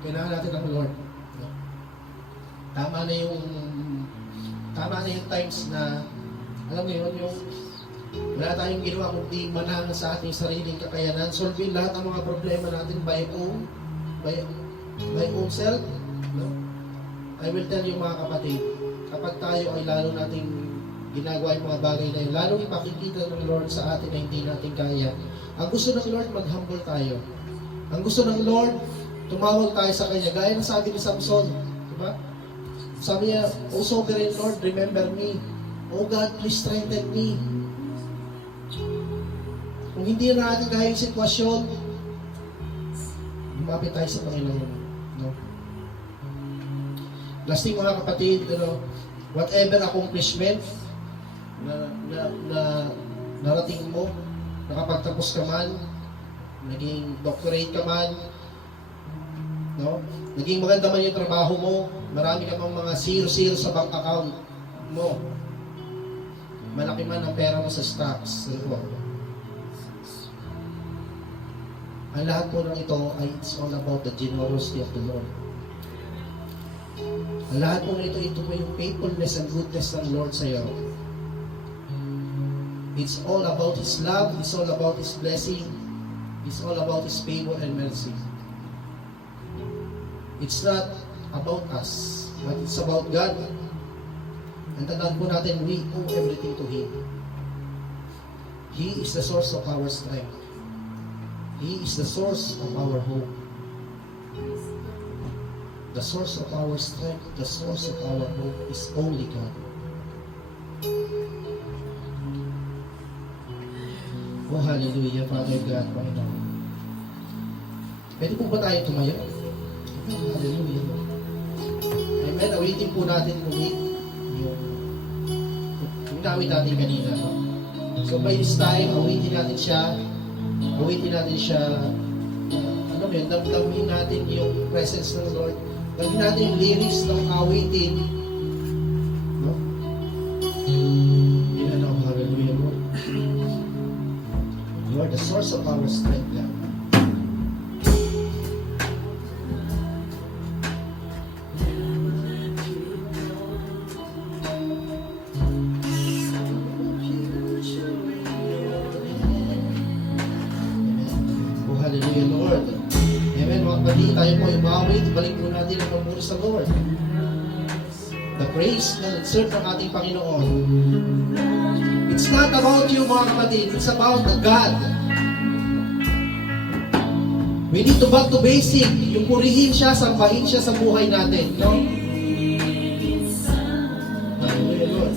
Kailangan natin ng Lord. Tama na yung times na, alam mo yun, yung wala tayong ginawa kundi manang sa ating sariling kakayanan. Solve lahat ng mga problema natin by own self. No? I will tell you, mga kapatid, kapag tayo ay lalo nating ginagawa yung mga bagay na yun, lalong ipakikita ng Lord sa atin na hindi natin kaya. Ang gusto ng Lord, mag-humble tayo. Ang gusto ng Lord, tumawag tayo sa Kanya. Gaya ng sabi ni Samson, diba? Sabi niya, O Sovereign Lord, remember me. O God, please strengthen me. Kung hindi na natin kaya yung sitwasyon, lumapit tayo sa Panginoon. No? Lasting, mga kapatid, whatever accomplishment na narating mo, nakapagtapos ka man, naging doctorate ka man, no? Naging maganda man yung trabaho mo, marami ka mang mga 0 sa bank account mo, malaki man ang pera mo sa stocks, ang lahat po ng ito ay it's all about the generosity of the Lord. Ang lahat po ng ito po yung faithfulness and goodness ng Lord sa iyo. It's all about His love, it's all about His blessing, it's all about His favor and mercy. It's not about us, but it's about God. And tandaan po natin, we owe everything to Him. He is the source of our strength. He is the source of our hope. The source of our strength, the source of our hope is only God. Oh, hallelujah, Father God, Panginoon. Pwede po ba tayo tumayo? Hallelujah. Amen. Awitin po natin muli yung nawit natin kanina. No? So by this time, awitin natin siya. Ano ba yun? Damdamin natin yung presence ng Lord. Damdamin natin yung lyrics ng awitin. No? Yan ang hallelujah, Lord. You are the source of our strength, God. Oh, hallelujah, Lord. Amen, mga kapatid, tayo po yung mawait, balik po natin ang pagmuri sa Lord. The praise na serve ng ating Panginoon. It's not about you, mga kapatid. It's about the God. We need to back to basic. Yung purihin siya, sambahin siya sa buhay natin. No? Hallelujah, Lord.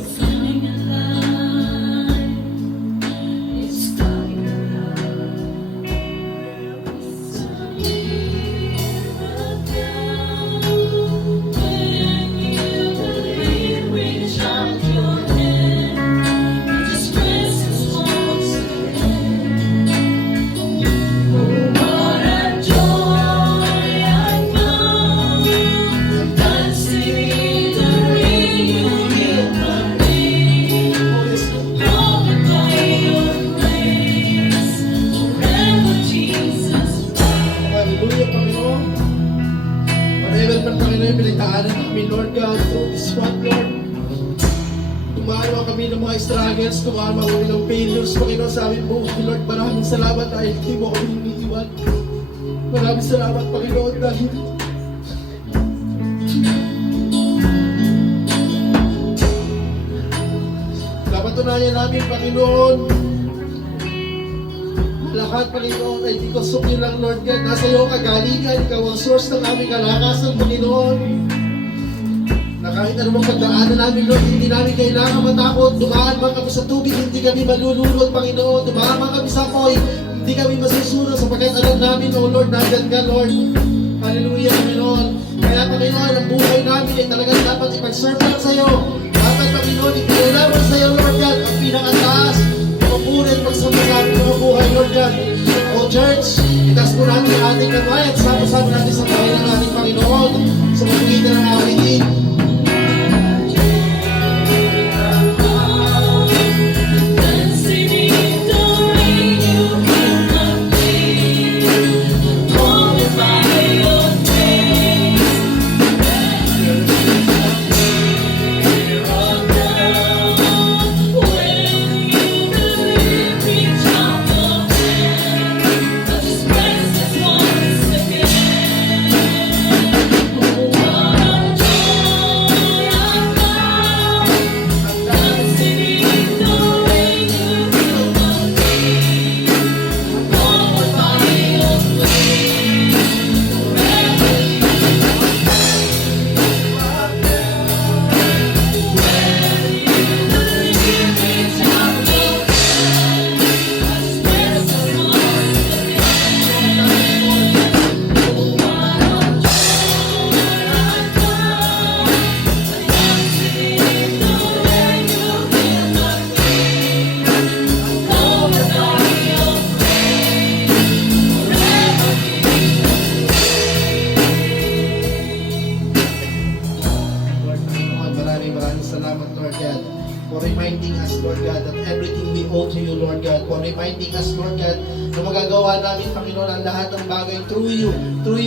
Dance na yung pinagdaanan namin, Lord God, through this month, Lord. Tumahan mo kami ng mga struggles, tumahan mo kami ng failures, Panginoon, sa aming buhay, Lord. Maraming salamat dahil hindi mo kami iniiwan. Maraming salamat, Panginoon, dahil napatunayan namin, Panginoon, lahat, Panginoon, ay because of you lang, Lord God. Nasa iyo kagalingan, ikaw ang source ng aming kalakasan, Panginoon. Na kahit anumang pagdaanan namin, Lord, hindi namin kailangan matakot. Dumaan man kami sa tubig, hindi kami malulunod, Panginoon. Dumaan man kami sa apoy, hindi kami masusunod sapagkat alam namin, oh Lord, nandyan ka, Lord. Hallelujah, Panginoon. Kaya, Panginoon, ang buhay namin ay talagang dapat ipag-serve lang sa iyo. Dapat, Panginoon, ipinalaman sa iyo, Lord God, ang pinakataas. Mapunin pagsama sa aming mga buhay, Lord God. O Church, itaas po natin ang ating kamay at sama-sama natin sa bahay ng ating Panginoon sa magitan ng ating team. Salamat, Lord God, for reminding us, Lord God, that everything we owe to you, Lord God, for reminding us, Lord God, na magagawa namin, Panginoon, ang lahat ng bagay through you,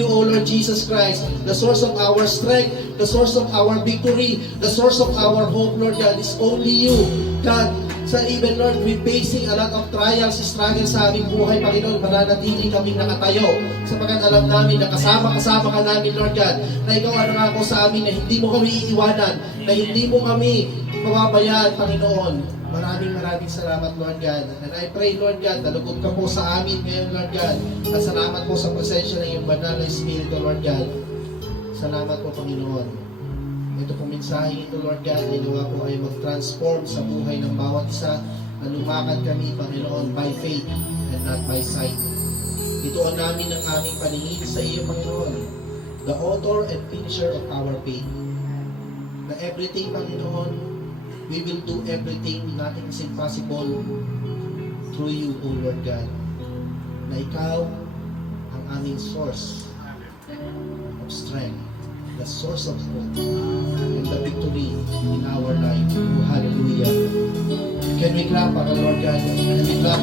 O Lord Jesus Christ, the source of our strength, the source of our victory, the source of our hope, Lord God, is only you, God. Sa even, Lord, we facing a lot of trials, struggles sa aming buhay, Panginoon, mananatili kaming nakatayo, sapagkat alam namin na kasama-kasama ka namin, Lord God, na ikaw ang nangako sa amin na hindi mo kami iiwanan, na hindi mo kami mababayaan, Panginoon. Maraming salamat, Lord God. And I pray, Lord God, nalugod ka po sa amin ngayon, Lord God. At salamat po sa presensya ng iyong banal na Espiritu, Lord God. Salamat po, Panginoon. Ito pong mensahe ito, Lord God, ay nawa po ay mag-transform sa buhay ng bawat isa na lumakad kami, Panginoon, by faith and not by sight. Ituon namin ang aming paningin sa iyo, Panginoon, the author and finisher of our faith. Na everything, Panginoon, we will do everything, nothing is impossible through you, O Lord God. Na ikaw ang aming source of strength, the source of hope, and the victory in our life. Oh, hallelujah. Can we clap para Lord God? Can we clap?